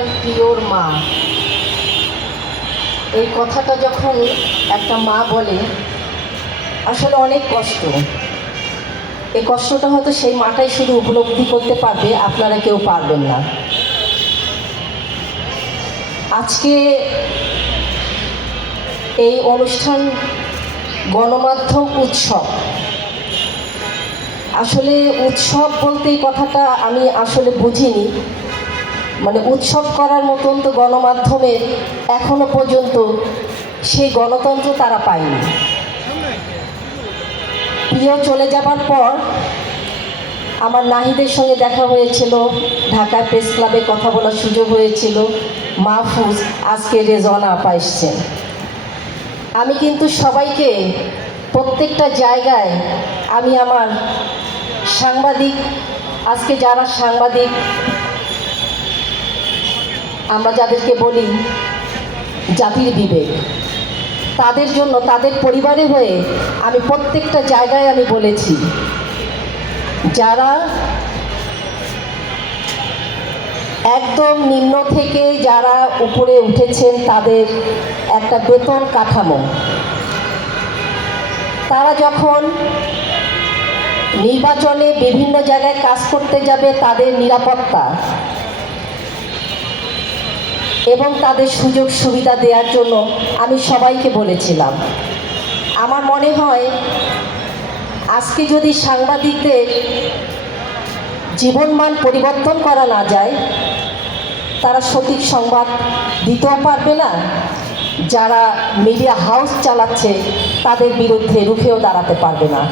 প্রাণ প্রিয়র মা, এই কথাটা যখন একটা মা বলে আসলে অনেক কষ্ট। এই কষ্টটা হয়তো সেই মাটাই শুধু উপলব্ধি করতে পারবে, আপনারা কেউ পারবেন না। আজকে এই অনুষ্ঠান গণমাধ্যম উৎসব। আসলে উৎসব বলতে এই কথাটা আমি আসলে বুঝিনি। মানে উৎসব করার মতন তো গণমাধ্যমের এখনো পর্যন্ত সেই গণতন্ত্র তারা পায়নি। প্রিয় চলে যাবার পর আমার নাহিদের সঙ্গে দেখা হয়েছিল, ঢাকা প্রেস ক্লাবে কথা বলার সুযোগ হয়েছিল। মাহফুজ, আজকে রেজওয়ানা আপা এসছেন। আমি কিন্তু সবাইকে প্রত্যেকটা জায়গায় আমি আমার সাংবাদিক, আজকে যারা সাংবাদিক আমরা যাদেরকে বলি জাতির বিবেক, তাদের জন্য, তাদের পরিবারের হয়ে আমি প্রত্যেকটা জায়গায় আমি বলেছি, যারা একদম নিম্ন থেকে যারা উপরে উঠেছেন তাদের একটা বেতন কাঠামো, তারা যখন নির্বাচনে বিভিন্ন জায়গায় কাজ করতে যাবে তাদের নিরাপত্তা এবং তাদের সুযোগ সুবিধা দেওয়ার জন্য আমি সবাইকে বলেছিলাম। আমার মনে হয় আজকে যদি সাংবাদিকদের জীবনমান পরিবর্তন করা না যায়, তারা সঠিক সংবাদ দিতেও পারবে না, যারা মিডিয়া হাউস চালাচ্ছে তাদের বিরুদ্ধে রুখেও দাঁড়াতে পারবে না।